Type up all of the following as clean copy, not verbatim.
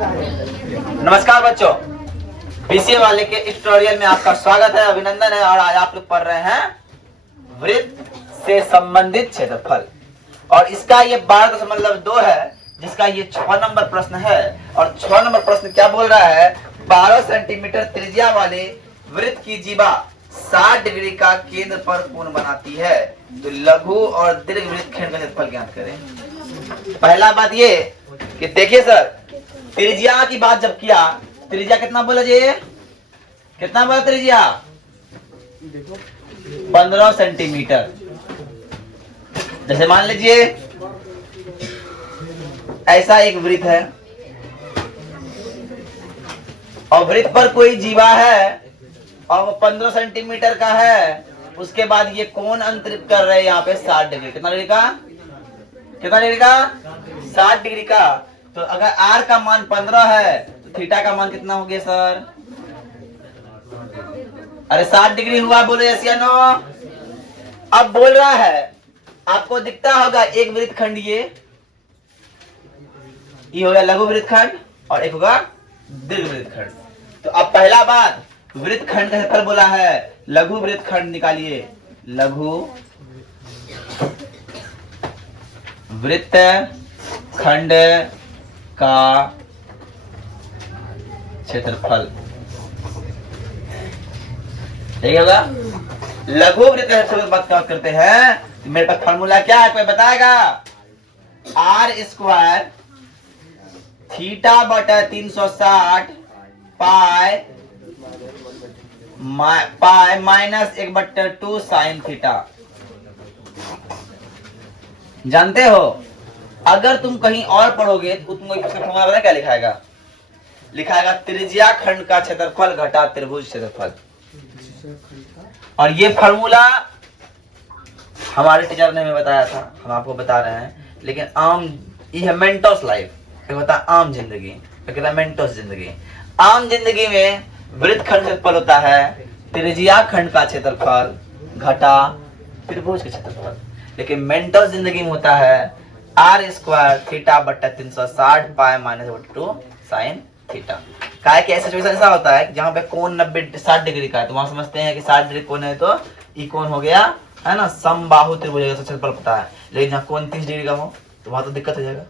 नमस्कार बच्चों, बीसीए वाले के इस ट्यूटोरियल में आपका स्वागत है, अभिनंदन है। और आज आप लोग पढ़ रहे हैं वृत्त से संबंधित क्षेत्रफल, और इसका ये 12.2 है, जिसका ये 6 नंबर प्रश्न है। और 6 नंबर प्रश्न क्या बोल रहा है? 12 सेंटीमीटर त्रिज्या वाले वृत्त की जीवा 60 डिग्री का केंद्र पर कोण बनाती है, तो लघु और दीर्घ वृत्त खंड का क्षेत्रफल ज्ञात करें। पहला बात ये कि देखिए सर, त्रिज्या की बात जब किया, त्रिज्या कितना बोला जी? कितना बोला त्रिज्या? 15 सेंटीमीटर। जैसे मान लीजिए ऐसा एक वृत्त है और वृत्त पर कोई जीवा है और वो 15 सेंटीमीटर का है। उसके बाद ये कोण अंतरित कर रहे हैं यहाँ पे 60 डिग्री। कितना डिग्री का? कितना डिग्री का? 60 डिग्री का। तो अगर r का मान 15 है तो थीटा का मान कितना हो गया सर? अरे 60 डिग्री हुआ, बोलो यस या नो। अब बोल रहा है, आपको दिखता होगा एक वृत्त खंड, ये होगा लघु वृत्त खंड और एक होगा दीर्घ वृत्त खंड। तो अब पहला बात, वृत्त खंड का क्षेत्रफल बोला है, लघु वृत्त खंड निकालिए। लघु वृत्त खंड का क्षेत्रफल ठीक होगा। लघु वृत्त का क्षेत्रफल बात करते हैं तो मेरे पास फॉर्मूला क्या है, कोई बताएगा? आर स्क्वायर थीटा बटा 360 पाई माइनस 1/2 साइन थीटा। जानते हो, अगर तुम कहीं और पढ़ोगे तो तुमको इसका फॉर्मूला पता क्या लिखाएगा? लिखाएगा त्रिज्या खंड का क्षेत्रफल घटा त्रिभुज क्षेत्रफल। और ये फॉर्मूला हमारे टीचर ने हमें बताया था, हम आपको बता रहे हैं। लेकिन आम ये मेंटोस लाइफ, एक होता है आम जिंदगी, एक होता है मेंटोस जिंदगी। आम जिंदगी में वृत्त खंड क्षेत्रफल होता है त्रिज्या खंड का क्षेत्रफल घटा त्रिभुज का क्षेत्रफल। लेकिन मेंटोस जिंदगी में होता है आर स्क्वायर थीटा बटा 360 पाई माइनस 1/2 साइन थीटा। काय कि ऐसा सिचुएशन ऐसा होता है जहां पे कोण 60 डिग्री का है, तो वहां समझते हैं कि 60 डिग्री कोण है तो ई कोण हो गया, है ना, समबाहु त्रिभुज का क्षेत्रफल पता है। लेकिन जहाँ कोण 30 डिग्री का हो तो वहां तो दिक्कत हो जाएगा,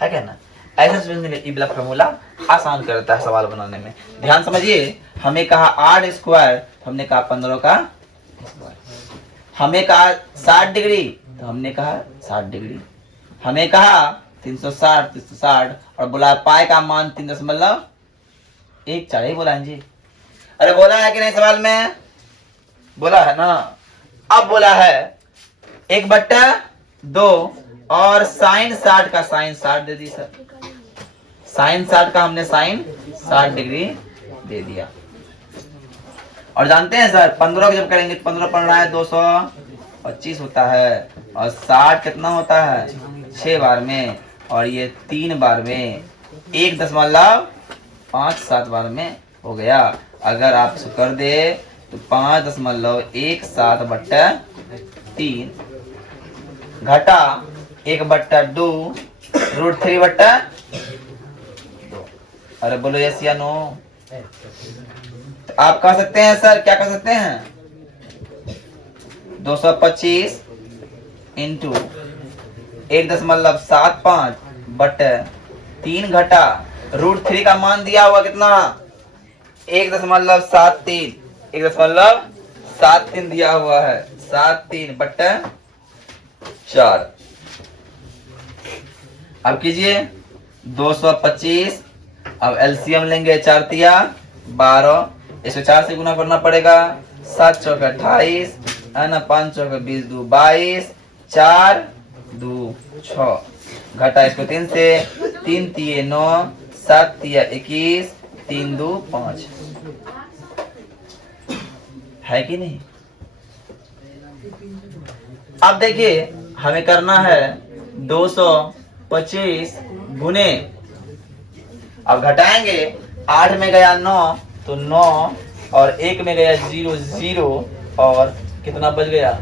है क्या ना। ऐसा सिचुएशन में ई वाला फॉर्मूला आसान करता है सवाल बनाने में। ध्यान समझिए, हमें कहा आर स्क्वायर, हमने कहा 15 का स्क्वायर। हमें कहा 60 डिग्री तो हमने कहा 60 डिग्री। हमें कहा 360 और बोला पाई का मान 3.14 ही बोला है जी। अरे बोला है कि नहीं सवाल में? बोला है ना। अब बोला है 1/2 और साइन 60 का साइन 60 दे दी सर। साइन 60 का हमने साइन 60 डिग्री दे दिया। और जानते हैं सर, 15 जब करेंगे 15 पड़ रहा है 225 होता है, और 60 कितना होता है 6 बार में, और ये 3 बार में 1.57 बार में हो गया। अगर आप इसको कर दे तो 5.17/3 घटा 1/2 √3/2। अरे बोलो यस या नो। तो आप कह सकते हैं सर, क्या कह सकते हैं? 225 इंटू 1.75/3 घटा √3 का मान दिया हुआ कितना? 1.73 1.73 दिया हुआ है, 73/4। अब कीजिए 225, अब एलसीएम लेंगे, 4 तिया 12, इसको 4 से गुना करना पड़ेगा। 7 चौक 28, है ना, 5 चौक 20, 2 22, 4 2 6 घटा इसको 3 से, 3 तिये 9, 7 तिया 21, 3 2 5, है कि नहीं? अब देखिए हमें करना है 225 गुने, अब घटाएंगे, 8 में गया 9 तो 9, और 1 में गया 0 0, और कितना बच गया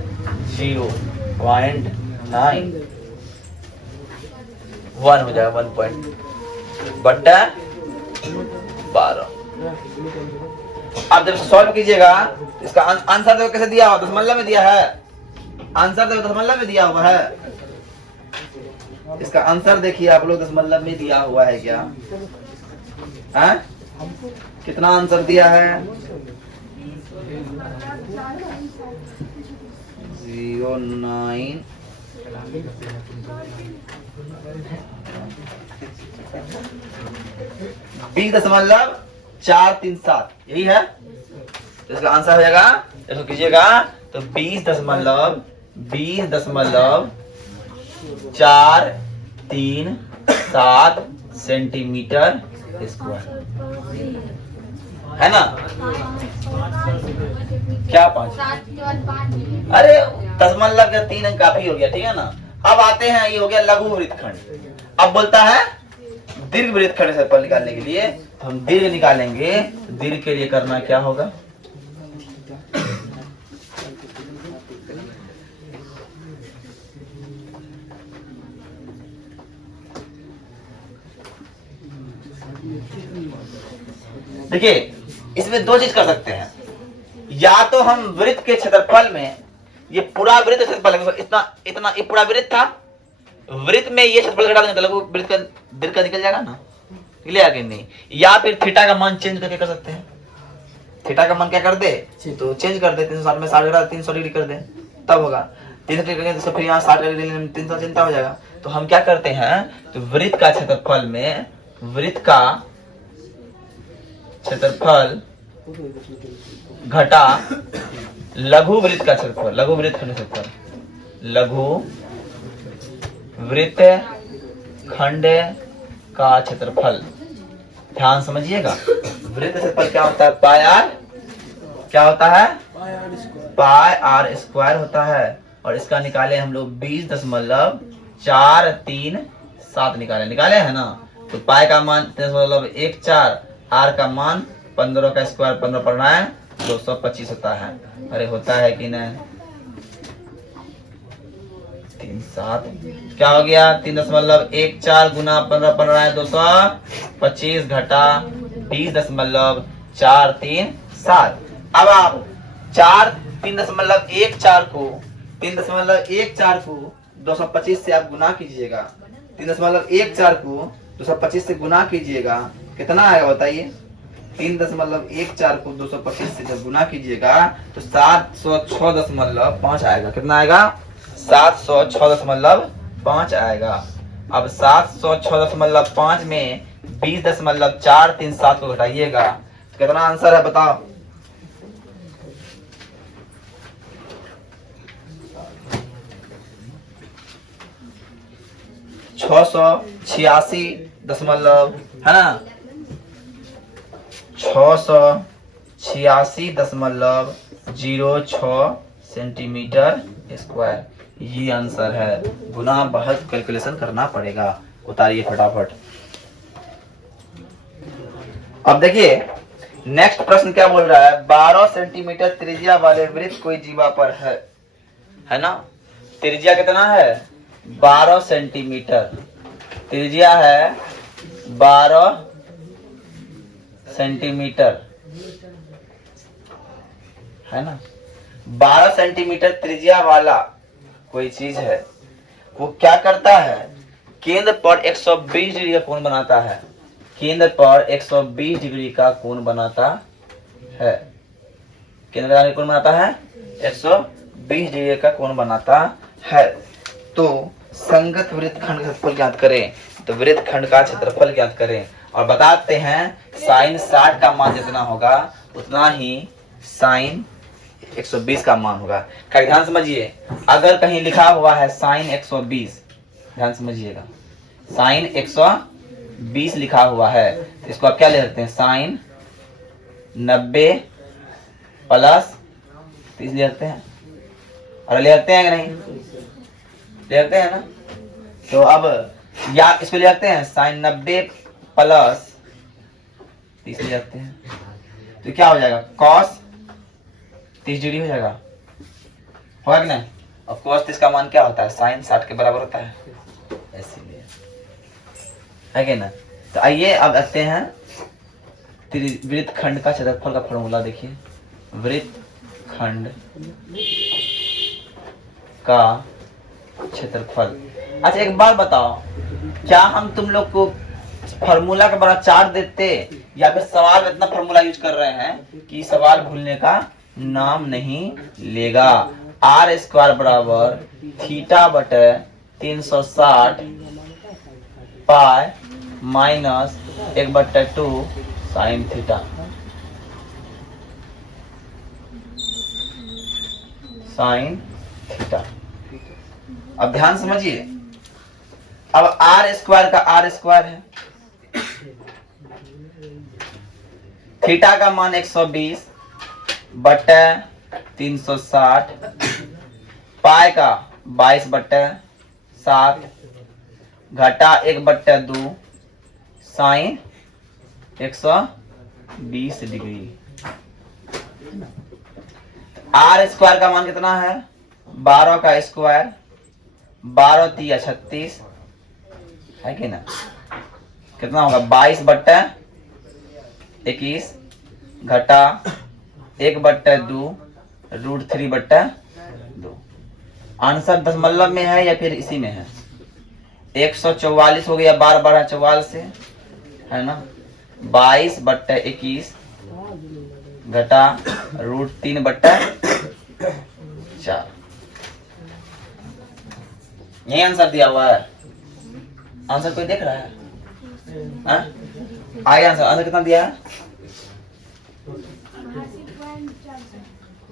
0.9, 1 हो जाएगा 1 बटा 12। अब जब सॉल्व कीजिएगा इसका आंसर देखो कैसे दिया हुआ, दशमलव में दिया है। आंसर देखो दशमलव में दिया हुआ है। इसका आंसर देखिए आप लोग, दशमलव में दिया हुआ है क्या है? कितना आंसर दिया है? 09 20.437 यही है। तो इसका आंसर हो जाएगा, इसको कीजिएगा तो 20.437 सेंटीमीटर स्क्वायर है ना। क्या 5? अरे दशमलव का 3 अंक काफी हो गया, ठीक है ना। अब आते हैं, ये हो गया लघु वृत्तखंड। अब बोलता है दीर्घ वृत्तखंड से पर निकालने के लिए, तो हम दीर्घ निकालेंगे। दीर्घ के लिए करना क्या होगा? देखिए इसमें दो चीज कर सकते हैं। या तो हम वृत्त के क्षेत्रफल में, ये पूरा वृत्त क्षेत्रफल इतना इतना, ये पूरा वृत्त था, वृत्त में ये क्षेत्रफल घटा देंगे तो लघु वृत्त का दीर्घ का निकल जाएगा ना, निकलेगा कि नहीं। या फिर थीटा का मान चेंज करके कर सकते हैं। थीटा का मान क्या कर दे तो चेंज कर दे, 360 में 60 घटा 300 डिग्री कर दे, तब होगा 300 डिग्री करेंगे तो फिर यहाँ 60 डिग्री 300 चिंता हो जाएगा। तो हम क्या करते हैं, तो वृत्त का क्षेत्रफल में, वृत्त का क्षेत्रफल घटा लघु वृत्त का क्षेत्रफल, लघु वृत्त खंड क्षेत्रफल, लघु वृत्त खंड का क्षेत्रफल। ध्यान समझिएगा, वृत्त क्षेत्रफल क्या होता है? पाई आर, क्या होता है? पाई आर स्क्वायर होता है। और इसका निकाले हम लोग 20.437 निकाले है ना। तो पाई का मान 3.14, आर का मान 15 का स्क्वायर 15 पढ़ना है 225 होता है। अरे होता है कि नहीं? 3.7 क्या हो गया? 3.14 गुना 15 पड़ रहा है 225 घटा 20.437। अब आप 3.14 को 225 से आप गुना कीजिएगा। 3.14 को 225 से गुना कीजिएगा, कितना आएगा बताइए? 3.14 को 225 से जब गुना कीजिएगा तो 706.5 आएगा। कितना आएगा? 706.5 आएगा। अब 706.5 में 20.437 को घटाइएगा तो कितना आंसर है बताओ? छह सौ 86 है ना, 686.06 सेंटीमीटर स्क्वायर। ये आंसर है। गुना बहुत कैलकुलेशन करना पड़ेगा। उतारिए फटाफट। अब देखिए नेक्स्ट प्रश्न क्या बोल रहा है? 12 सेंटीमीटर त्रिज्या वाले वृत्त कोई जीवा पर है ना। त्रिज्या कितना है? 12 सेंटीमीटर त्रिज्या है, 12 सेंटीमीटर है ना। 12 सेंटीमीटर त्रिज्या वाला कोई चीज है, वो क्या करता है? केंद्र पर 120 डिग्री का कोण बनाता है। केंद्र पर 120 डिग्री का कोण बनाता है। केंद्र का कोण बनाता है 120 डिग्री का कोण बनाता है। तो संगत वृत्तखंड का क्षेत्रफल ज्ञात करें। तो वृत्तखंड का क्षेत्रफल ज्ञात करें और बताते हैं साइन 60 का मान जितना होगा उतना ही साइन 120 का मान होगा। क्या ध्यान समझिए, अगर कहीं लिखा हुआ है साइन 120, ध्यान समझिएगा, साइन 120 लिखा हुआ है तो इसको आप क्या ले सकते हैं? साइन 90 प्लस 30 ले सकते हैं। और ले सकते हैं कि नहीं? ले सकते हैं ना। तो अब या इसको ले सकते हैं साइन 90 प्लस 30 ले सकते हैं। तो क्या हो जाएगा? कॉस 30 डिग्री हो जाएगा, होगा कि नहीं? और कॉस 30 का मान क्या होता है? साइन 60 के बराबर होता है, इसीलिए है कि ना। तो आइए अब आते हैं वृत्तखंड का क्षेत्रफल का फॉर्मूला देखिए, वृत्तखंड का क्षेत्रफल। अच्छा एक बात बताओ, क्या हम तुम लोग को फॉर्मूला का बड़ा चार्ट देते या फिर सवाल में इतना फॉर्मूला यूज कर रहे हैं कि सवाल भूलने का नाम नहीं लेगा। आर स्क्वायर बराबर थीटा बटे 360 pi minus 1/2 sine theta, sine theta. अब ध्यान समझिए, अब आर स्क्वायर का आर स्क्वायर है, थीटा का मान 120 बटे 360, पाई का 22/7 घटा 1/2 साइन 120 डिग्री। आर स्क्वायर का मान कितना है, 12 का स्क्वायर, 12 तिया 36 है कि ना, कितना होगा 22/21 घटा 1/2 √3/2। आंसर दशमलव में है या फिर इसी में है, 144 हो गया, 12 12 44 से है ना, 22/21 घटा √3/4। यही आंसर दिया हुआ है। आंसर कोई देख रहा है? आगे आंसर, आंसर कितना दिया है?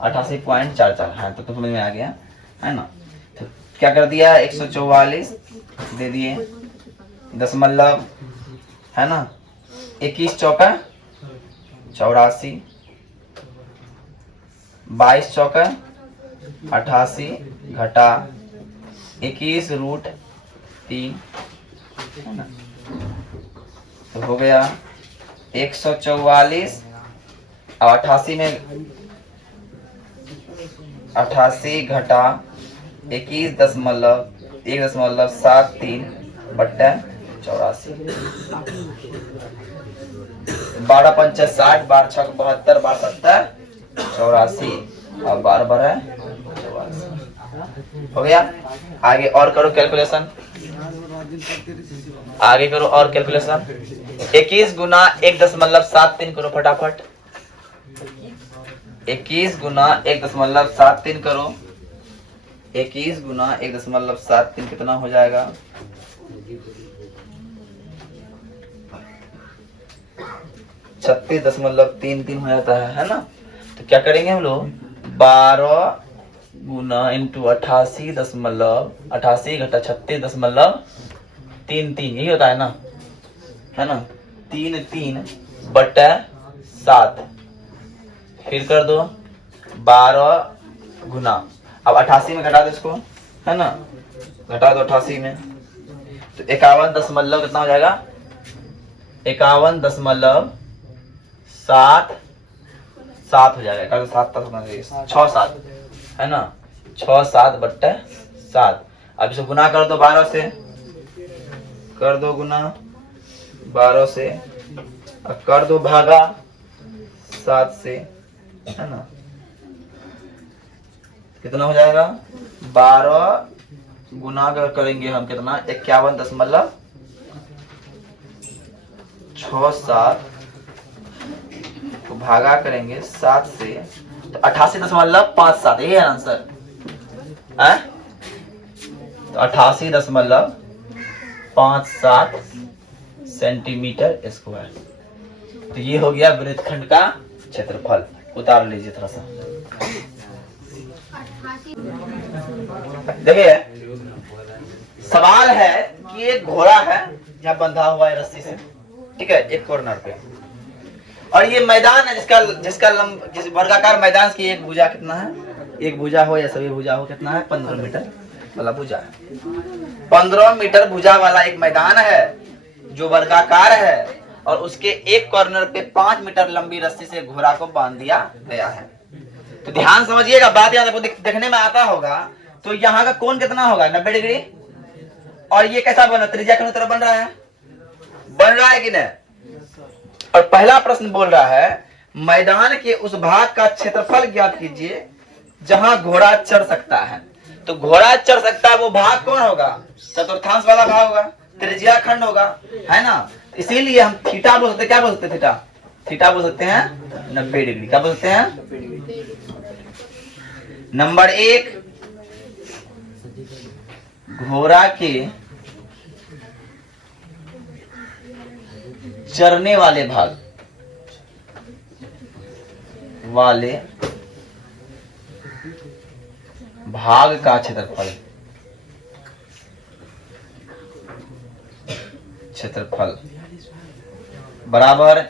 88.44 है, तो समझ में आ गया है ना। तो क्या कर दिया, 144 दे दिए, दशमलव है ना, 21 चौका 84, 22 चौका 88 घटा 21 √3 है ना, तो हो गया 144। अब 88 में 88 घटा 21.173 बट्टा 84, 12 पंचा 60, 12 छक 72, 12 70 84 और 12 12 84 हो गया। आगे और करो कैलकुलेशन, आगे करो और कैलकुलेशन। 21 गुना 1.73 करो फटाफट, 21 गुना 1.73 करो, 21 गुना 1.73 कितना हो जाएगा, 36.33 हो जाता है ना। तो क्या करेंगे हम लोग, 12 गुना इंटू 88 घटा 36.33 यही होता है ना, है ना, 3/3/7 फिर कर दो 12 गुना, अब 88 में घटा दो इसको, है ना, घटा दो 88 में, तो 51 दशमलव कितना हो जाएगा, 51.77 हो जाएगा, 6 7 है ना, 6 7/7। अब इसे गुना कर दो 12 से, कर दो गुना 12 से, अब कर दो भागा 7 से, है ना, कितना हो जाएगा, 12 गुना अगर करेंगे हम कितना, 51.67 को भागा करेंगे 7 से, तो 88.57, यही है आंसर है? तो 88.57 सेंटीमीटर स्क्वायर। तो ये हो गया वृत्तखंड का क्षेत्रफल। उतार लीजिए थोड़ा सा, देखिए सवाल है कि एक घोड़ा है यहाँ बंधा हुआ है रस्सी से, ठीक है, एक कॉर्नर पे, और ये मैदान है जिस वर्गाकार मैदान की एक भुजा कितना है, एक भुजा हो या सभी भुजा हो, कितना है, 15 मीटर वाला भुजा है। 15 मीटर भुजा वाला एक मैदान है जो वर्गाकार है, और उसके एक कॉर्नर पे 5 मीटर लंबी रस्सी से घोड़ा को बांध दिया गया है। तो ध्यान समझिएगा, बात याद देखने में आता होगा। तो यहाँ का कोण कितना होगा, 90 डिग्री, और ये कैसा बना, त्रिज्या की तरह बन रहा है कि नहीं। और पहला प्रश्न बोल रहा है मैदान के उस भाग का क्षेत्रफल ज्ञात कीजिए जहां घोड़ा चढ़ सकता है। तो घोड़ा चढ़ सकता है वो भाग कौन होगा? चतुर्थांश वाला भाग होगा, त्रिज्या खंड होगा, है ना। इसीलिए हम थीटा बोल सकते हैं। क्या बोल सकते हैं? थीटा। थीटा बोल सकते हैं 90 डिग्री। क्या बोल सकते हैं? नंबर 1, घोड़ा के चरने वाले भाग का क्षेत्रफल बराबर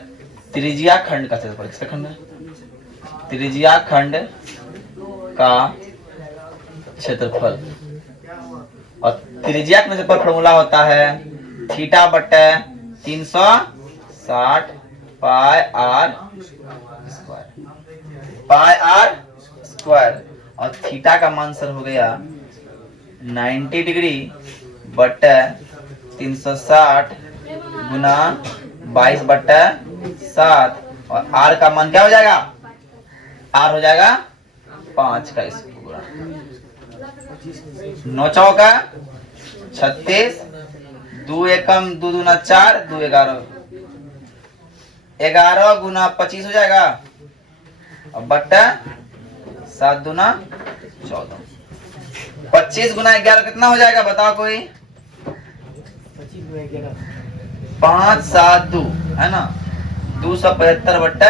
त्रिज्या खंड का क्षेत्रफल। किसका खंड है? त्रिज्या खंड का क्षेत्रफल। और त्रिज्या का क्षेत्रफल फॉर्मूला होता है थीटा बटे 360 पाई आर स्क्वायर। और थीटा का मान सर हो गया 90 डिग्री बटे 360 गुना 22 बटे 7। और आर का मान क्या हो जाएगा? आर हो जाएगा 5 का स्क्वायर। 9 चौका 36, 2 एकम 2 दूना 4, 2 11, 11 गुना 25 हो जाएगा और बट्टा 7 दूना 14। 25 गुना 11 कितना हो जाएगा बताओ कोई? 5 7 2 है ना, 275 बट्टा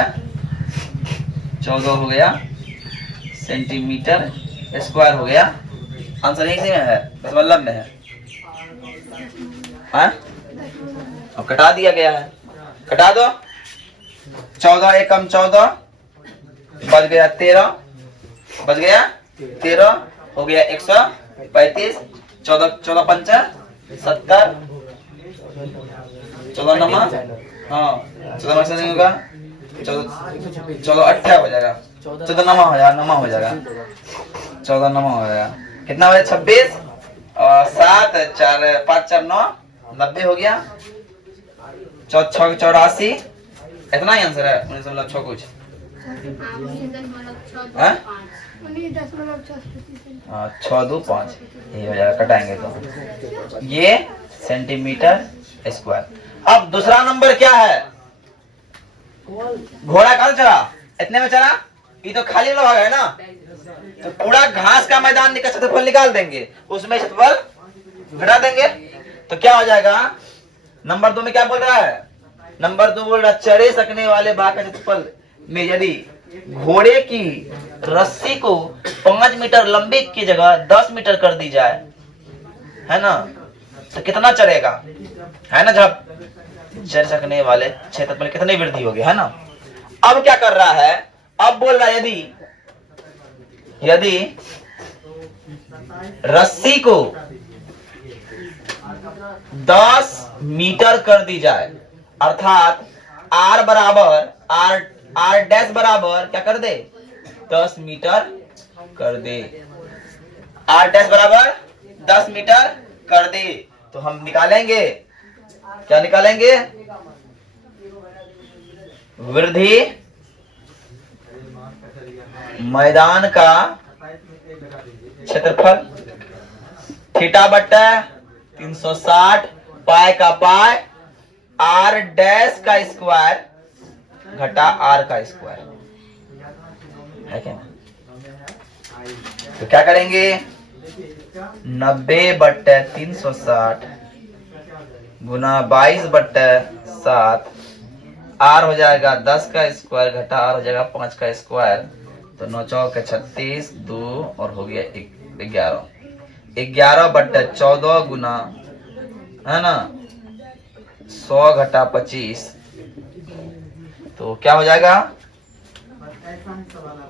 14 हो गया सेंटीमीटर स्क्वायर हो गया। आंसर एक में है, दशमलव में है। अब कटा दिया गया है, कटा दो। 14 एकम 14 बच गया 13, बच गया 13 हो गया 135। 14 पंचा 70, 14 नमा, हाँ 14 में से नहीं होगा, 14 18 हो जाएगा, 14 नमा हो जाएगा, 14 नमा हो जाएगा। कितना हो गया? 26 और 7 4 5 4 9 90 हो गया। 84, इतना ही आंसर है। 19.6 कुछ 625 ये हो जाएगा, कटाएंगे तो ये सेंटीमीटर स्क्वायर। अब दूसरा नंबर क्या है? घोड़ा कहाँ चला? इतने में चला, ये तो खाली वाला भाग है ना, तो पूरा घास का मैदान निकल क्षेत्रफल निकाल देंगे, उसमें क्षेत्रफल घटा देंगे तो क्या हो जाएगा? नंबर 2 में क्या बोल रहा है? नंबर 2 बोल रहा है चढ़े सकने वाले भाग का क्षेत्रफल में यदि घोड़े की रस्सी को 5 मीटर लंबी की जगह 10 मीटर कर दी जाए, है ना, तो कितना चढ़ेगा? है ना, जब चढ़ सकने वाले क्षेत्रफल कितनी वृद्धि होगी, है ना। अब क्या कर रहा है? अब बोल रहा है यदि रस्सी को 10 मीटर कर दी जाए, अर्थात आर बराबर आर डैश बराबर क्या कर दे? 10 मीटर कर दे। आर डैश बराबर 10 मीटर कर दे तो हम निकालेंगे, क्या निकालेंगे? वृद्धि मैदान का क्षेत्रफल थीटा बट्टा 360 पाई का पाई आर डैश का स्क्वायर घटा आर का स्क्वायर है क्या? तो क्या करेंगे? 90 बट्टे 360 गुना 22 बट्टे 7, आर हो जाएगा 10 का स्क्वायर घटा आर हो जाएगा 5 का स्क्वायर, तो 9 चौक 36 2 और हो गया 11 बट्टे 14 गुना, है ना, 100 घटा 25, तो क्या हो जाएगा?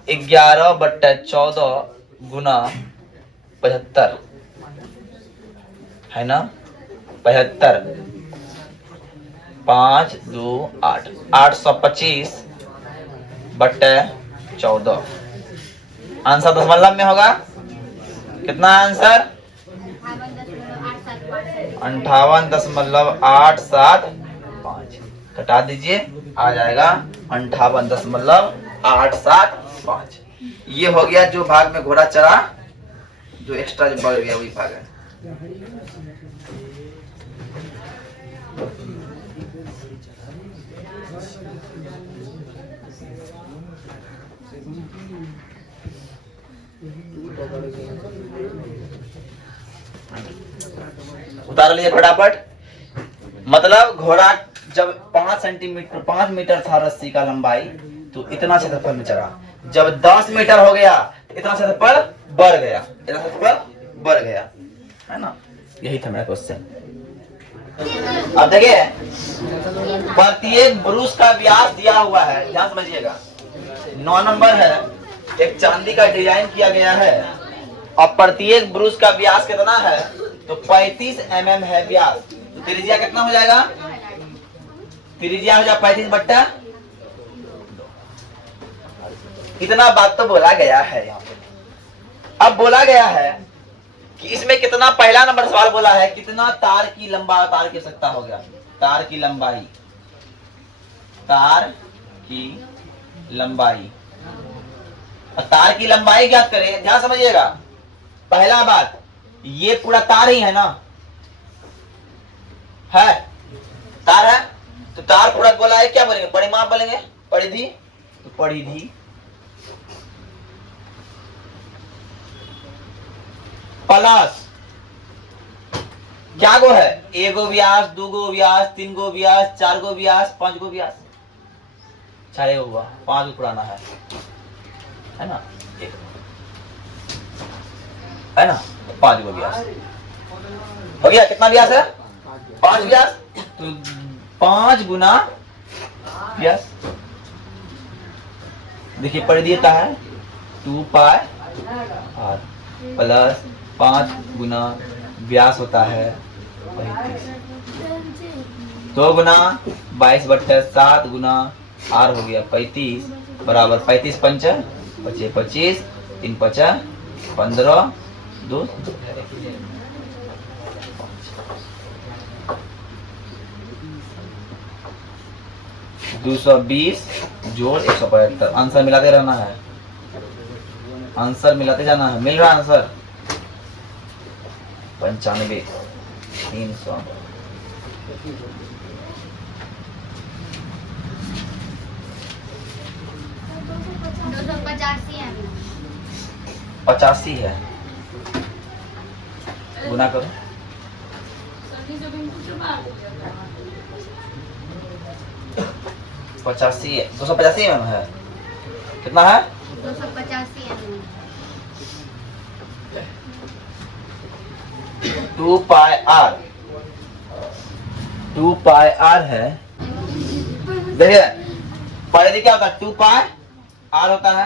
11 बट्टे 14 गुना 75, है ना, 75 5 2 8 825 बट्टे 14। आंसर दशमलव में होगा कितना? आंसर 58.875। घटा दीजिए, आ जाएगा 58.875। ये हो गया जो भाग में घोड़ा चढ़ा, जो एक्स्ट्रा जो बढ़ गया वही भाग है। उतार लीजिए फटाफट। मतलब घोड़ा जब 5 मीटर था रस्सी का लंबाई, तो इतना क्षेत्रफल में चढ़ा। जब 10 मीटर हो गया तो इतना क्षेत्रफल बढ़ गया, इतना क्षेत्रफल बढ़ गया, है ना। यही था मेरा क्वेश्चन। अब देखिए, प्रत्येक ब्रूस का व्यास दिया हुआ है, ध्यान समझिएगा। 9 नंबर है, एक चांदी का डिजाइन किया गया है और प्रत्येक ब्रूस का व्यास कितना है, तो 35 mm है व्यास। तो त्रिज्या कितना हो जाएगा, त्रिज्या हो जाएगा 35/2। इतना बात तो बोला गया है यहाँ पे। अब बोला गया है कि इसमें कितना, पहला नंबर सवाल बोला है कितना तार की लंबा, तार की आवश्यकता हो गया, तार की लंबाई, तार की लंबाई। तार की लंबाई ज्ञात करें, ध्यान समझिएगा। पहला बात, ये पूरा तार ही है ना, है तार है, तो तार पूरा बोला है, क्या बोलेंगे, परिमाप बोलेंगे, परिधि। तो परिधि प्लस क्या गो है, एगो व्यास, दूगो व्यास, तीन गो व्यास, चार गो व्यास, पांच गो व्यास, चारे हुआ, 5 गो पुराना है ना, है ना, 5 गो व्यास हो गया। कितना व्यास है, 5 व्यास, तो 5 गुना व्यास। देखिए परिधि देता है 2πr प्लस 5 गुना व्यास होता है 35, 2 गुना 22/7 गुना r हो गया 35 बराबर 35 पंच 25, 3 5 15, 2 220 जोड़ 175। आंसर मिलाते रहना है, आंसर मिलाते जाना है। मिल रहा है आंसर 95 300। पचासी है, गुना करो। पचासी है, 285 mm है। कितना है, 285 mm। 2πr है। देखिए परिधि क्या होता है, 2πr होता है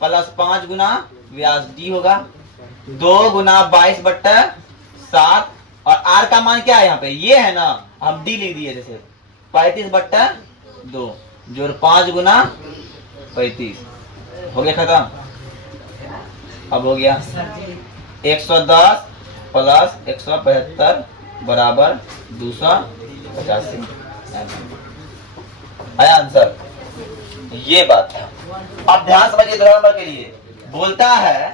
प्लस 5 गुना व्यास d होगा, 2 गुना 22/7 और r का मान क्या है यहाँ पे, ये है ना, हम d लिख दिए जैसे 35/2 जोड़ 5 गुना 35 हो गया खत्म। अब हो गया 110 प्लस 175 बराबर 285 आया आंसर। ये बात है। अब ध्यान समझिए, दूसरा नंबर के लिए बोलता है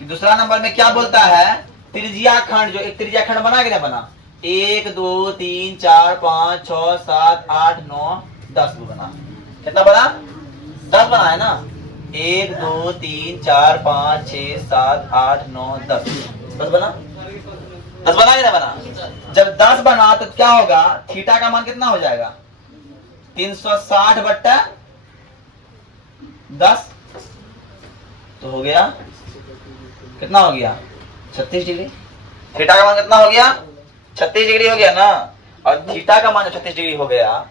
कि दूसरा नंबर में क्या बोलता है, त्रिज्या खंड, जो एक त्रिज्या खंड बना के ना बना, 1 2 3 4 5 6 7 8 9 10 बना। कितना बना, 10 बना है ना, 1 2 3 4 5 6 7 8 9 10 बना, 10 बना कि ना बना। जब 10 बना तो क्या होगा, थीटा का मान कितना हो जाएगा, 360/10 तो हो गया, कितना हो गया, 36 डिग्री। थीटा का मान कितना हो गया, 36 डिग्री हो गया ना। और थीटा का मान जब 36 डिग्री हो गया,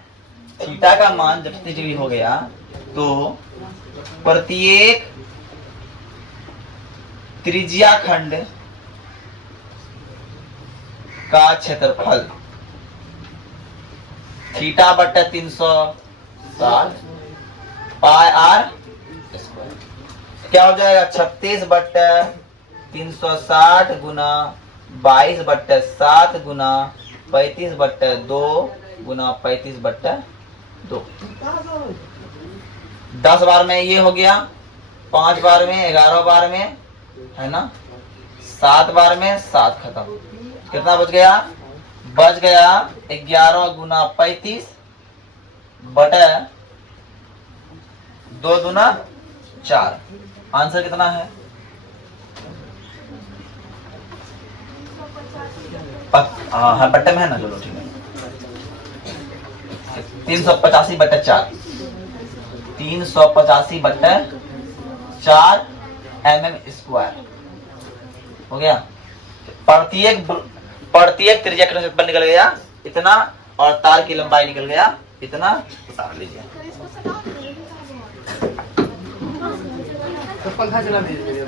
थीटा का मान जब 36 डिग्री हो गया, तो प्रत्येक त्रिज्या खंड का क्षेत्रफल θ/360 πr क्या हो जाएगा, 36/360 गुना 22/7 गुना 35/2 गुना 35/3 2। 10 बार में ये हो गया, 5 बार में 11 बार में, है ना, 7 बार में 7 खत्म। कितना बच गया? बच गया 11 गुना 35 बटे 2 दूना 4। आंसर कितना है? हाँ बट्टे में है ना, चलो ठीक है। 385 बट्टे 4, 385 बट्टे 4 mm²। हो गया। प्रत्येक त्रिज्या का क्षेत्रफल निकल गया इतना, और तार की लंबाई निकल गया इतना। उतार लीजिए। तो पंखा चला दीजिए।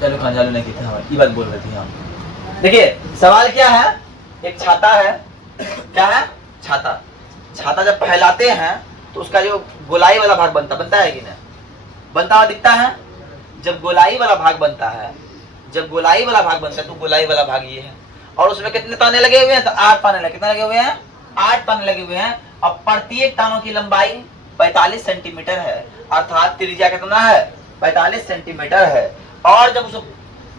चलो खान चालू नहीं की थी, ये बात बोल रही थी हम। देखिए सवाल क्या है, एक छाता है। क्या है? छाता। छाता जब फैलाते हैं तो उसका जो गोलाई वाला भाग बनता है कि नहीं? बनता हुआ दिखता है। जब गोलाई वाला भाग बनता है, तो गोलाई वाला भाग ये है, और उसमें कितने ताने लगे हुए हैं? तो 8 ताने लगे। कितने लगे हुए हैं? 8 ताने लगे हुए हैं। अब प्रत्येक तानों की लंबाई 45 सेंटीमीटर है, अर्थात त्रिज्या कितना है? 45 सेंटीमीटर है। और जब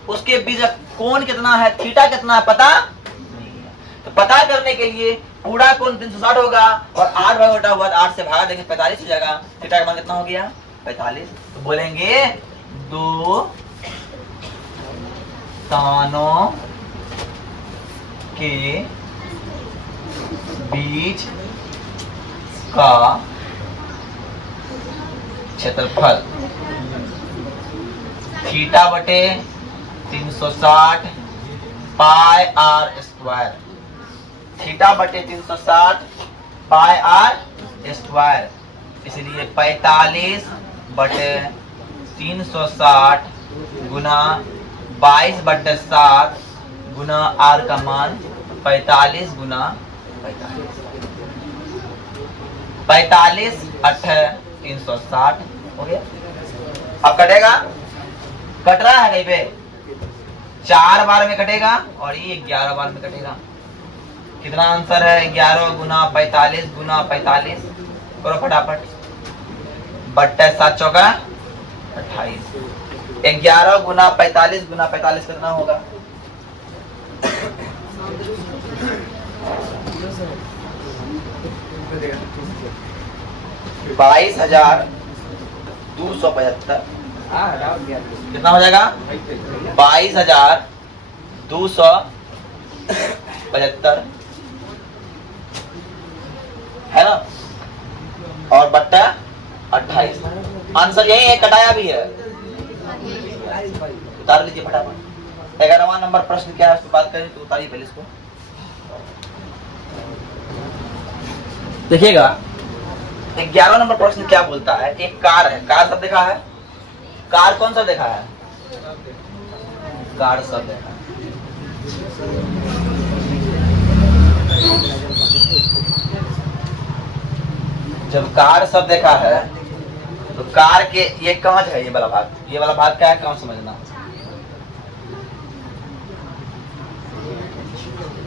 उसके बीच कोण कितना है, थीटा कितना है, पता नहीं है। तो पता करने के लिए पूरा कोण 360 होगा, और 8 भाग बटा हुआ 8 से भागा देंगे, 45 हो जाएगा। थीटा का मान कितना हो गया? 45। तो बोलेंगे 2 तानों के बीच का क्षेत्रफल थीटा बटे 360 पाई r स्क्वायर। थीटा बटे 360 पाई r स्क्वायर, इसलिए 45 बटे 360 गुना 22 बटे 7 गुना r का मान 45 गुना 45 8 360 हो गया। अब कटेगा, कट रहा है कहीं पे? 4 बार में कटेगा, और ये 11 बार में कटेगा। कितना आंसर है? 11 गुना 45 गुना 45, करो फटाफट। बट्टे 7 चौका 28। 11 गुना 45 गुना 45 कितना होगा? 22,275। कितना हो जाएगा? 22,275 है ना, और बट्टा 28। आंसर यही है, कटाया भी है। उतार लीजिए फटाफट। 11वां नंबर प्रश्न क्या है उसकी बात करें तो उतारिए पहले इसको। देखिएगा 11वां नंबर प्रश्न क्या बोलता है। एक कार है, कार सब देखा है? कार कौन सा देखा है? कार सब देखा है। जब कार सब देखा है तो कार के ये कांच है, ये वाला भाग क्या है? कांच समझना।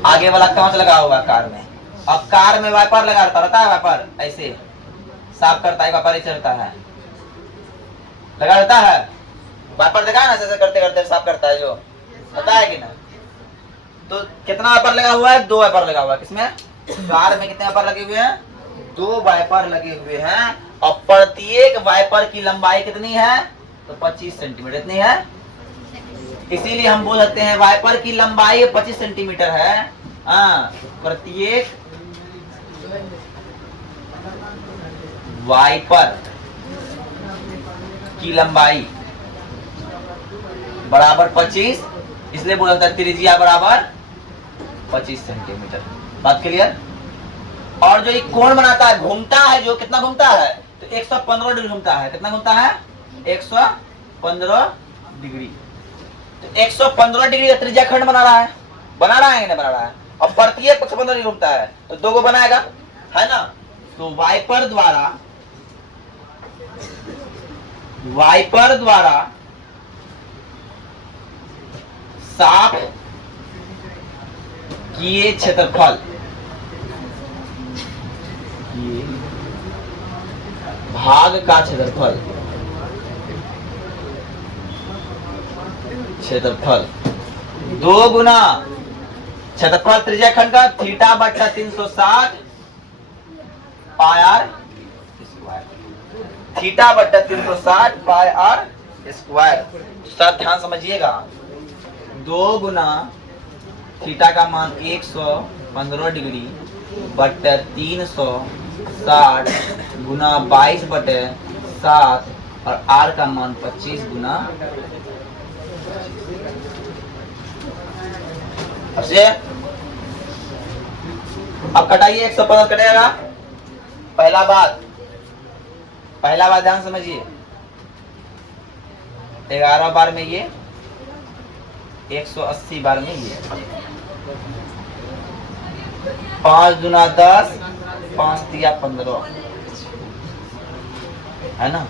आगे वाला कांच लगा हुआ कार में। अब कार में वाइपर लगा रहता है, वाइपर ऐसे साफ करता है, वाइपर ऐसे रहता है, लगा रहता है। वाइपर देखा है ना, ऐसे करते करते साफ करता है, जो पता है कि ना? तो कितना वाइपर लगा हुआ है? 2 वाइपर लगा हुआ है। किसमें? कार में कितने वाइपर लगे हुए हैं? 2 वाइपर लगे हुए हैं, और प्रत्येक वाइपर की लंबाई कितनी है? तो 25 सेंटीमीटर इतनी है। इसीलिए हम बोल सकते हैं वाइपर की लंबाई 25 सेंटीमीटर है। प्रत्येक वाइपर की लंबाई बराबर 25, इसलिए बोला जाता है त्रिज्या बराबर 25 सेंटीमीटर। बात क्लियर? और जो ये कोण बनाता है, घूमता है, जो कितना घूमता है? तो 115 डिग्री घूमता है। कितना घूमता है? 115 डिग्री। तो 115 डिग्री का त्रिज्या खंड बना रहा है कि नहीं बना रहा है? और प्रत्येक 115 डिग्री घूमता है, तो 2 को बनाएगा, है ना? तो वाइपर द्वारा साफ किए क्षेत्रफल भाग का क्षेत्रफल, क्षेत्रफल 2 गुना क्षेत्रफल त्रिज्या खंड का थीटा बट्टा 360 पाई आर स्क्वायर, थीटा बट्टा 360 पाई आर स्क्वायर। सब ध्यान समझिएगा, 2 गुना थीटा का मान 115 डिग्री बट्टे 360 गुना 22 बटे 7 और आर का मान 25 गुना। अब कटाइए, 115 कटेगा। पहला बात ध्यान समझिए, 11 बार में ये, 180 बार में ये, 5 दूना 10, 5 तिया 15 है ना,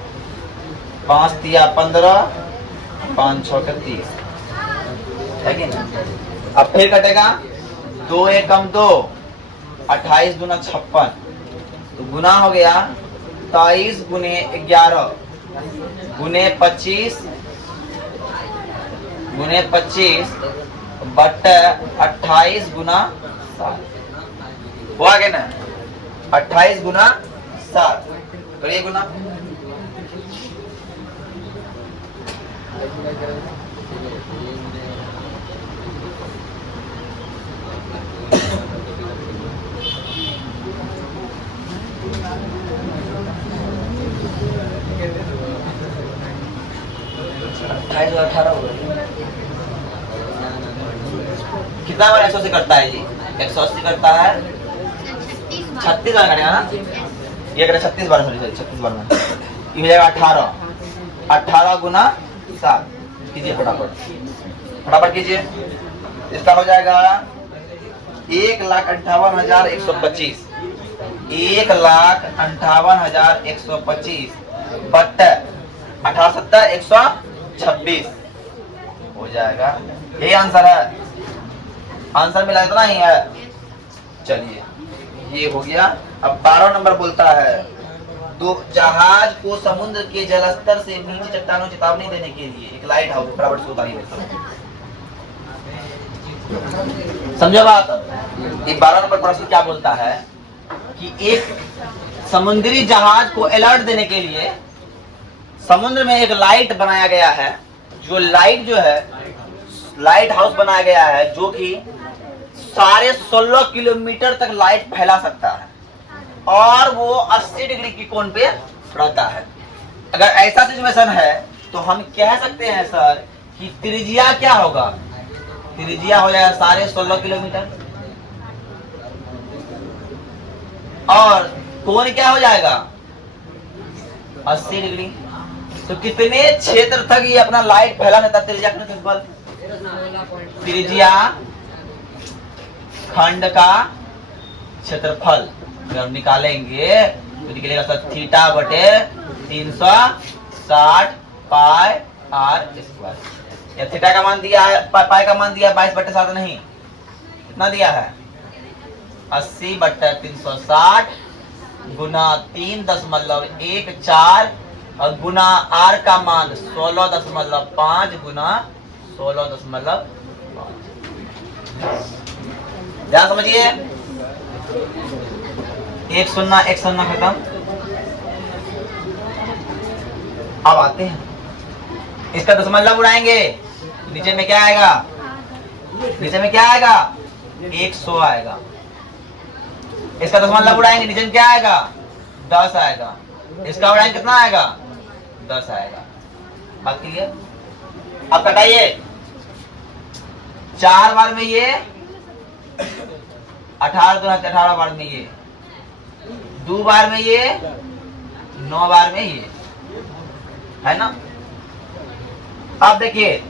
5 तिया 15, 5 6 30 है कि ना। अब फिर कटेगा 2 एकम 2, 28 दूना 56, तो गुना हो गया 23 गुने 11 गुने 25 बट्टे 28 गुना 7 हुआ क्या ना, 28 गुना 7 करिए गुना। कितना बार 180 करता है जी? 180 करता है 36 बार करेगा ना, ये करे 36 बार, सॉरी 36 बार में ये हो जाएगा 18 गुना 7। कीजिए फटाफट कीजिए, इसका हो जाएगा 1,58,125, 1,58,125 बट्टे 18 7 126 हो जाएगा। यही आंसर है, आंसर मिला इतना ही है। चलिए ये हो गया। अब 12 नंबर बोलता है, दो जहाज को समुद्र के जलस्तर से नीचे चट्टानों चेतावनी देने के लिए एक लाइट हाउस बराबर से उतारी समझो बात। ये 12 नंबर प्रश्न क्या बोलता है कि एक समुद्री जहाज को अलर्ट देने के लिए समुद्र में एक लाइट बनाया गया है, जो लाइट जो है लाइट हाउस बनाया गया है जो कि साढ़े 16 किलोमीटर तक लाइट फैला सकता है और वो 80 डिग्री की कोण पे रहता है। अगर ऐसा सिचुएशन है तो हम कह सकते हैं सर कि त्रिज्या क्या होगा, त्रिज्या हो जाएगा 16.5 किलोमीटर और कोण क्या हो जाएगा 80 डिग्री। तो कितने क्षेत्र तक ये अपना लाइट फैला देता त्रिज्या खंड क्षेत्रफल, त्रिज्या खंड का क्षेत्रफल जब निकालेंगे तो निकलेगा सर थीटा बटे 360 पाई आर स्क्वायर। या थीटा का मान दिया है, पाई का मान दिया है 22 बटे 7 नहीं, कितना दिया है 80 बटे 360 गुना 3.14 और गुना आर का मान 16.5 गुना 16.5। ध्यान समझिए, एक शून्य खत्म। अब आते हैं इसका दशमलव उड़ाएंगे, नीचे में क्या आएगा, नीचे में क्या आएगा 100 आएगा। इसका दशमलव उड़ाएंगे नीचे में क्या आएगा 10 आएगा। इसका उड़ाएंगे कितना आएगा 10 आएगा। बात क्लियर। अब कटाइए 4 बार में ये 18 बार में ये 2 बार में ये 9 बार में ये है ना। अब देखिए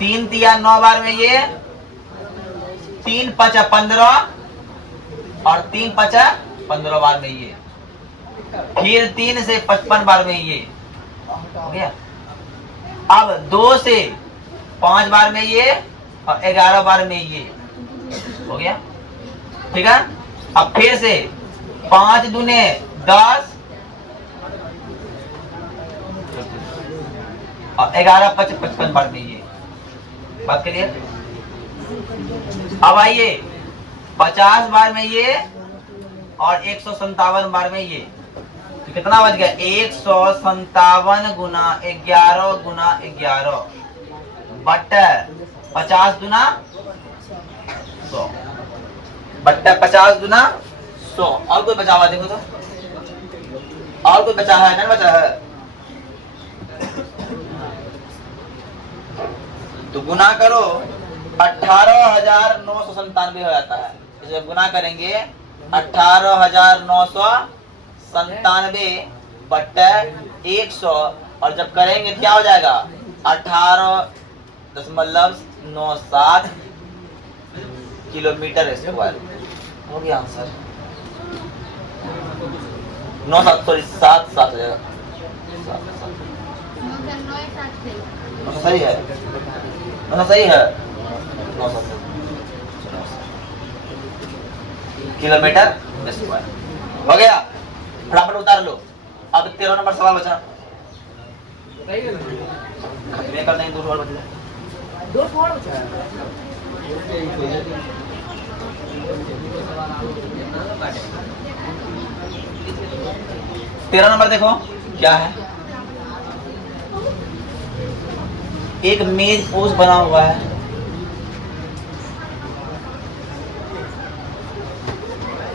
3 तिया 9 बार में ये 3 5 15 और 3 5 15 बार में ये, फिर 3 से 55 बार में ये हो गया। अब 2 से 5 बार में ये और 11 बार में ये हो गया, ठीक है। अब फिर से 5 दूने 10 और 11 5 55 बार में ये बात करिए। अब आइए 50 बार में ये और 157 बार में ये, तो कितना बच गया? 157 गुना 11 बट्टे 50 गुना 100 बट्टे 50 गुना 100। और कोई बचा हुआ देखो तो, और कोई बचा है? नहीं बचा है तो गुना करो 18,997 हो जाता है। इसे गुना करेंगे 18,997 बट्टे 100 और जब करेंगे क्या हो जाएगा? 18.97 किलोमीटर स्क्वायर हो गया आंसर। 97 सॉरी 7 हो जाएगा। 7 सही है, सही है 900 किलोमीटर स्क्वायर हो गया। फटाफट उतार लो। अब 13 नंबर सवाल बचा, खत्म कर देंगे। 2 सवाल बचा, 2 सवाल बचा है। 13 नंबर देखो क्या है। एक मेज पोज बना हुआ है,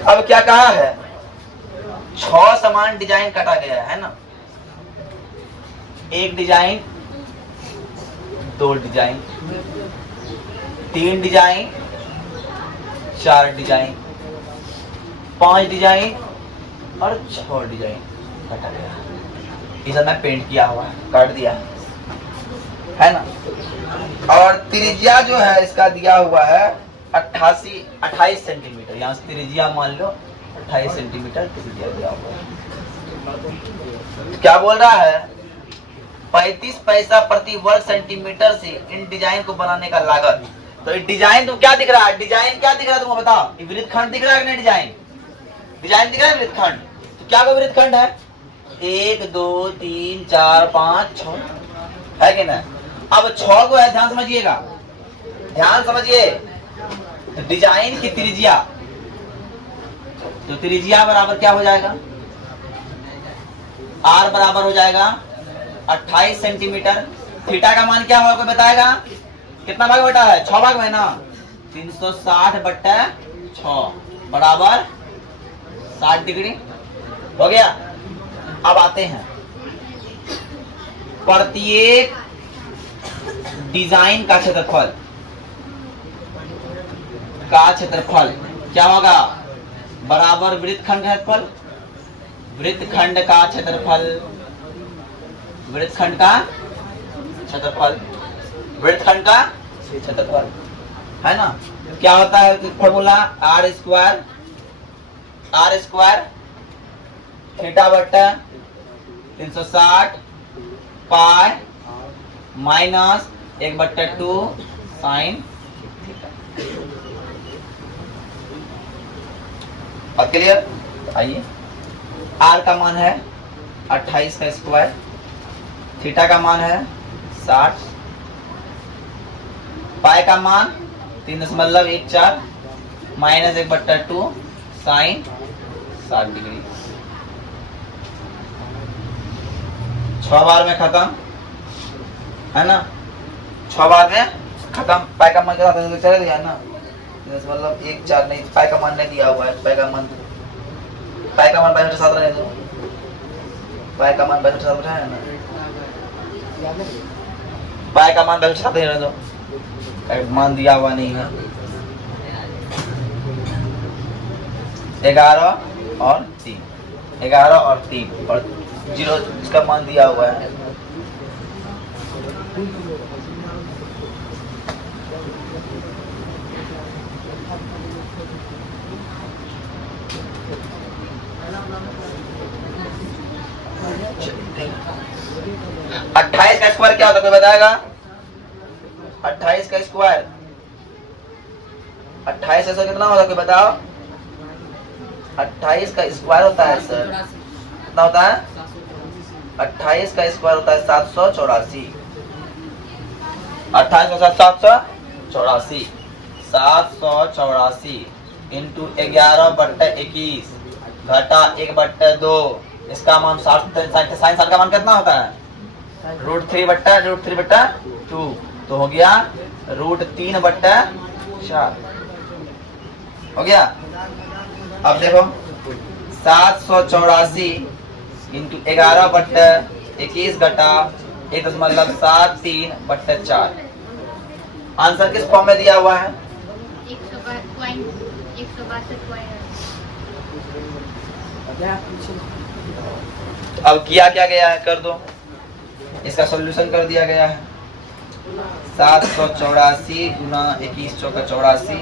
अब क्या कहा है? 6 समान डिजाइन काटा गया है ना। एक design, 2 design, 3 design, 4 design, 5 design और 6 डिजाइन काटा गया। इसे मैं पेंट किया हुआ है, काट दिया है ना। और त्रिज्या जो है इसका दिया हुआ है 28 सेंटीमीटर। यहाँ से त्रिज्या मान लो 28 सेंटीमीटर त्रिज्या दिया हुआ है। क्या बोल रहा है? 35 पैसा प्रति वर्ग सेंटीमीटर से इन डिजाइन को बनाने का लागत। तो डिजाइन तो क्या दिख रहा है? डिजाइन क्या दिख रहा है तुमको बताओ? वृत्तखंड दिख रहा है कि नहीं? डिजाइन डिजाइन दिख रहा है वृत्तखंड। तो क्या वो वृत्तखंड है? 1 2 3 4 5 6 है कि ना। अब 6 को है, ध्यान समझिएगा, ध्यान समझिए। तो डिजाइन की त्रिज्या, तो त्रिज्या बराबर क्या हो जाएगा? R बराबर हो जाएगा 28 सेंटीमीटर। थीटा का मान क्या होगा कोई बताएगा? कितना भाग बटा है? 6 भाग में ना। 360 बट्टा 6 बराबर 60 डिग्री हो गया। अब आते हैं प्रत्येक डिजाइन का क्षेत्रफल क्या होगा? बराबर वृत्तखंड का क्षेत्रफल, वृत्तखंड का क्षेत्रफल, वृत्तखंड का क्षेत्रफल, वृत्तखंड का क्षेत्रफल है ना। क्या होता है फॉर्मूला? आर स्क्वायर थीटा बट्टा 360 पाई माइनस 1/2 साइन थीटा। और क्लियर? आइए, आर का मान है 28 का स्क्वायर, थीटा का मान है 60, पाई का मान 3.14 माइनस 1/2 साइन 60 डिग्री। 6 बार में खत्म है ना, 6 बार में खत्म। पाई का मान क्या था? चले दिया ना, मतलब 1 4 नहीं, पाई का मान नहीं दिया हुआ है। पाई का मान 62.7 रहने दो, पाई का मान 62.7 है ना, पाई का मान 62.7 रहने दो, मान दिया हुआ नहीं है। 11 और 3 और 0 इसका मान दिया हुआ है। अट्ठाईस का स्क्वायर क्या होता है कोई बताएगा? 28 का स्क्वायर, 28 ऐसा कितना होता है कोई बताओ? 28 का स्क्वायर होता है सर, कितना होता है? 28 का स्क्वायर होता है 784। 28,784 784 इंटू 11/21 घटा 1/2। इसका मान 60 का मान कितना होता है? √3/2 तो हो गया √3/4 हो गया। अब देखो 784 इंटू 11/21 घटा 1.73/4 आंसर किस फॉर्म में दिया हुआ है? 162.162 तो अब किया क्या गया है कर दो, इसका सॉल्यूशन कर दिया गया है। 784 गुना 21 चौका 84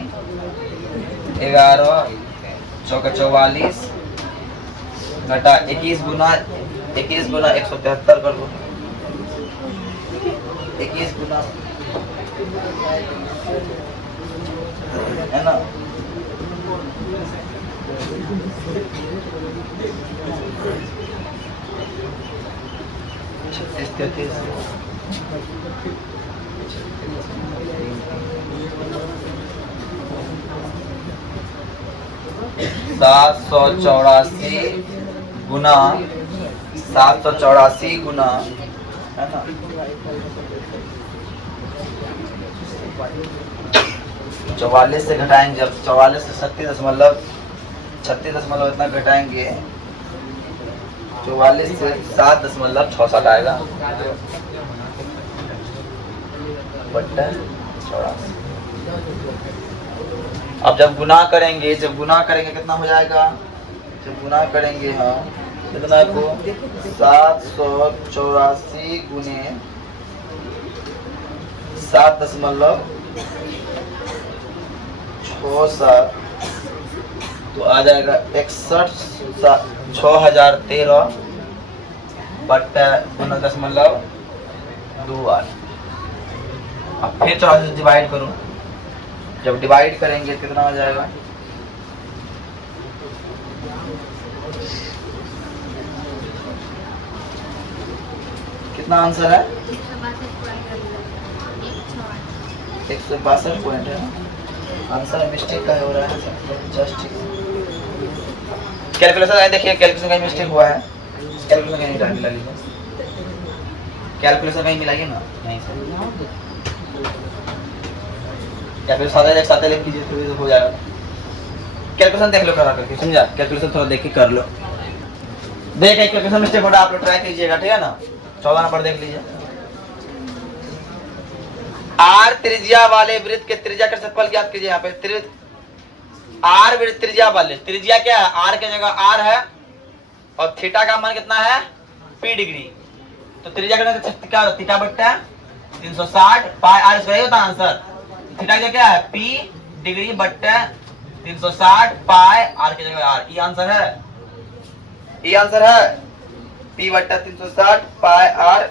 11 चौका 44 घटा 21 गुना 173 कर दो। 21 गुना है ना, सात सौ चौरासी गुना 784 गुना है ना 44 से घटाएंगे, जब 44 से 36 दशमलव इतना घटाएंगे, 44 से 7.67 आएगा बट्टा 84। अब जब गुना करेंगे कितना हो जाएगा? जब गुना करेंगे हम कितना को 784 गुने 7.67 तो आ जाएगा 61,6013 बट्टा 0.28। अब फिर 84 से डिवाइड करो, जब डिवाइड करेंगे कितना हो जाएगा? कितना आंसर है? 162 पॉइंट है। आंसर मिस्टेक का हो रहा है जस्ट कैलकुलेशन। देखिए कैलकुलेशन कहीं मिस्टेक हुआ है, कैलकुलेशन कहीं मिला लीजिए, कैलकुलेशन कहीं मिलाइए ना, नहीं सर या फिर सादा एक साथ लिख लीजिए तो हो जाएगा। कैलकुलेशन देख लो करा करके, समझा? कैलकुलेशन थोड़ा देख के कर लो। देख कैलकुलेशन मिस्टेक हो रहा आप लोग ट्राई कीजिएगा, ठीक है ना। 14 नंबर देख लीजिए। आर त्रिज्या वाले वृत्त के त्रिज्या का क्षेत्रफल ज्ञात कीजिए। यहाँ पे आर वृत्त त्रिज्या वाले, त्रिज्या क्या है? आर की जगह आर है और थीटा का मान कितना है? P degree. तो त्रिज्या का क्या थीटा बट्टा 360 पाई आर स्क्वायर होता है आंसर। थीटा की क्या है? पी डिग्री बट्टा 360 पाई आर की जगह आर। ये आंसर है, ये आंसर है। पी बट्टा 360 पाई आर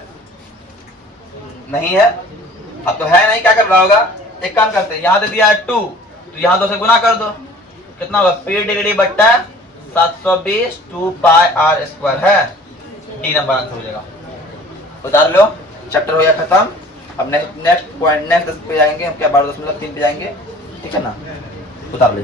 नहीं है। अब तो है नहीं, क्या कर रहा होगा? एक काम करते हैं, यहाँ दे दिया है 2 तो यहाँ 2 से गुना कर दो, कितना होगा? पी डिग्री बट्टा 720 2 पाई आर स्क्वायर है। डी नंबर आंसर हो जाएगा। उतार लो, चैप्टर हो गया खत्म। अब नेक्स्ट पॉइंट नेक्स्ट पे जाएंगे हम, क्या 12.3 पे जाएंगे, ठीक है ना। उतार लो।